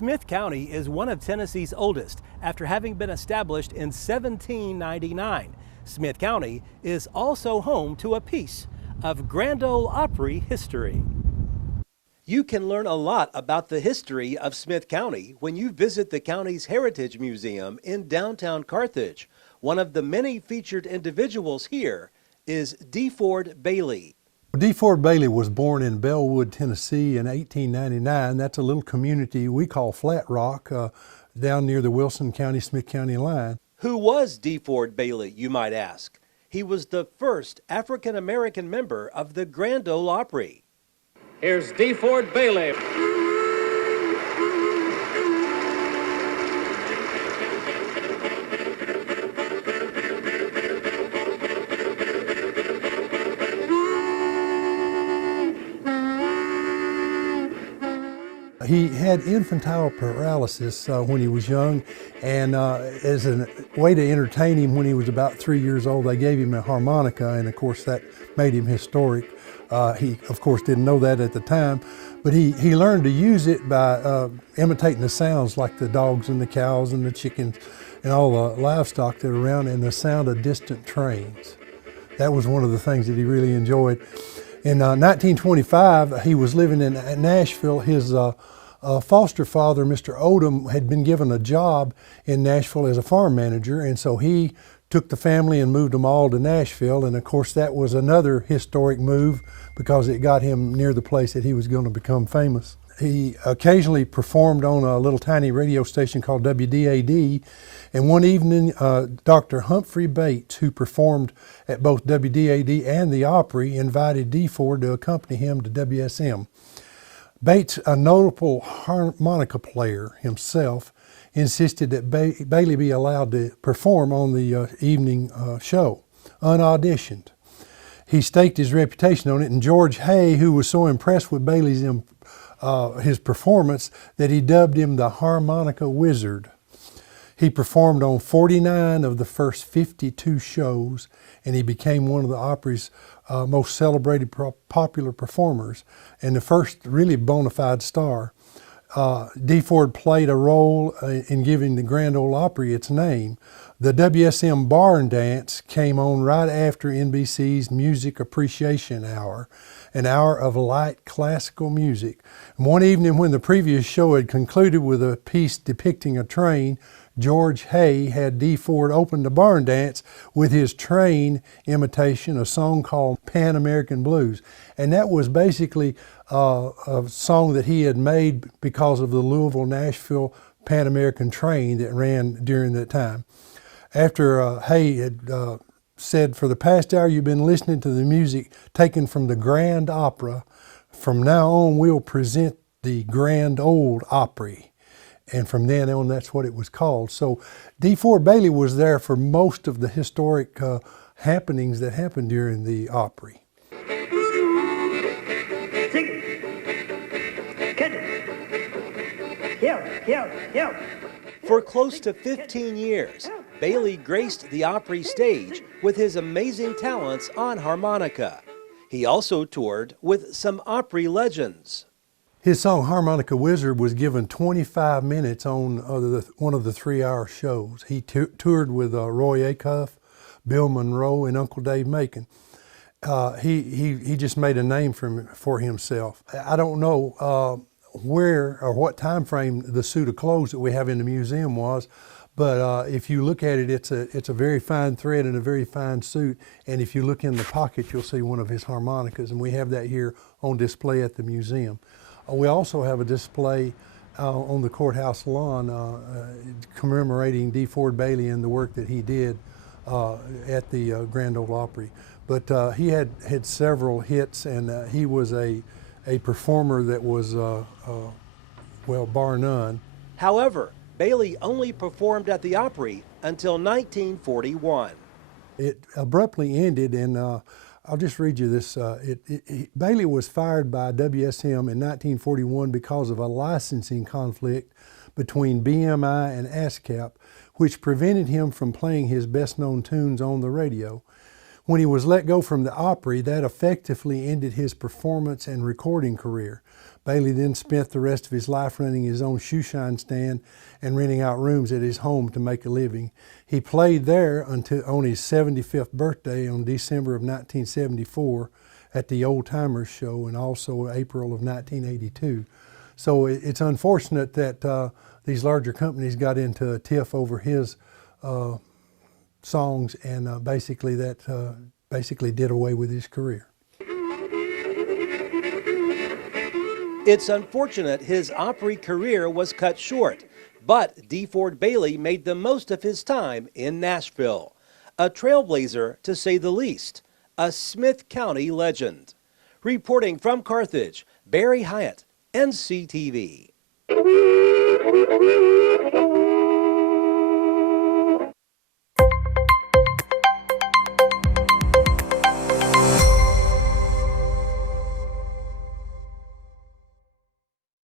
Smith County is one of Tennessee's oldest after having been established in 1799. Smith County is also home to a piece of Grand Ole Opry history. You can learn a lot about the history of Smith County when you visit the county's Heritage Museum in downtown Carthage. One of the many featured individuals here is DeFord Bailey. DeFord Bailey was born in Bellwood, Tennessee in 1899. That's a little community we call Flat Rock down near the Wilson County, Smith County line. Who was DeFord Bailey, you might ask? He was the first African-American member of the Grand Ole Opry. Here's DeFord Bailey. He had infantile paralysis when he was young, and as a way to entertain him when he was about 3 years old, they gave him a harmonica, and of course that made him historic. He, of course, didn't know that at the time, but he learned to use it by imitating the sounds like the dogs and the cows and the chickens and all the livestock that are around, and the sound of distant trains. That was one of the things that he really enjoyed. In 1925, he was living in Nashville. His foster father, Mr. Odom, had been given a job in Nashville as a farm manager, and so he took the family and moved them all to Nashville. And of course that was another historic move because it got him near the place that he was going to become famous. He occasionally performed on a little tiny radio station called WDAD, and one evening Dr. Humphrey Bates, who performed at both WDAD and the Opry, invited DeFord to accompany him to WSM. Bates, a notable harmonica player himself, insisted that Bailey be allowed to perform on the evening show, unauditioned. He staked his reputation on it, and George Hay, who was so impressed with Bailey's his performance that he dubbed him the Harmonica Wizard. He performed on 49 of the first 52 shows, and he became one of the Opry's most celebrated popular performers, and the first really bona fide star. DeFord played a role in giving the Grand Ole Opry its name. The WSM Barn Dance came on right after NBC's Music Appreciation Hour, an hour of light classical music. And one evening when the previous show had concluded with a piece depicting a train, George Hay had DeFord open the barn dance with his train imitation, a song called Pan American Blues. And that was basically a song that he had made because of the Louisville-Nashville Pan American train that ran during that time. After Hay had said, "For the past hour you've been listening to the music taken from the Grand Opera. From now on we'll present the Grand Ole Opry." And from then on, that's what it was called. So DeFord Bailey was there for most of the historic happenings that happened during the Opry. For close to 15 years, Bailey graced the Opry stage with his amazing talents on harmonica. He also toured with some Opry legends. His song Harmonica Wizard was given 25 minutes on one of the 3-hour shows. He toured with Roy Acuff, Bill Monroe, and Uncle Dave Macon. He just made a name for himself. I don't know where or what time frame the suit of clothes that we have in the museum was, but if you look at it, it's a very fine thread and a very fine suit. And if you look in the pocket, you'll see one of his harmonicas, and we have that here on display at the museum. We also have a display on the courthouse lawn commemorating DeFord Bailey and the work that he did at the Grand Ole Opry. But he had several hits, and he was a performer that was, well, bar none. However, Bailey only performed at the Opry until 1941. It abruptly ended, and I'll just read you this. Bailey was fired by WSM in 1941 because of a licensing conflict between BMI and ASCAP, which prevented him from playing his best-known tunes on the radio. When he was let go from the Opry, that effectively ended his performance and recording career. Bailey then spent the rest of his life running his own shoe shine stand and renting out rooms at his home to make a living. He played there until on his 75th birthday on December of 1974 at the Old Timers Show, and also April of 1982. So it's unfortunate that these larger companies got into a tiff over his songs, and basically did away with his career. It's unfortunate his Opry career was cut short, but DeFord Bailey made the most of his time in Nashville. A trailblazer, to say the least, a Smith County legend. Reporting from Carthage, Barry Hyatt, NCTV.